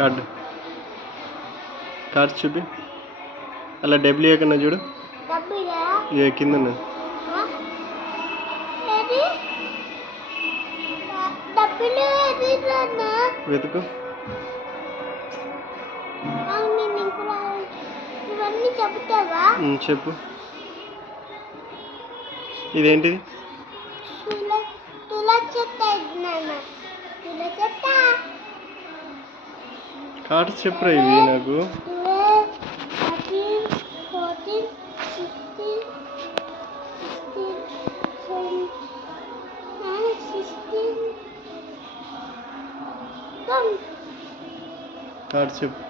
Card card చూపి. అలా W కన్నా చూడు. కింద వెతుకు. చెప్పు. ఇదేంటిది? కార్డ్స్ చెప్పురా ఇవి నాకు. కార్డ్స్ చెప్పు.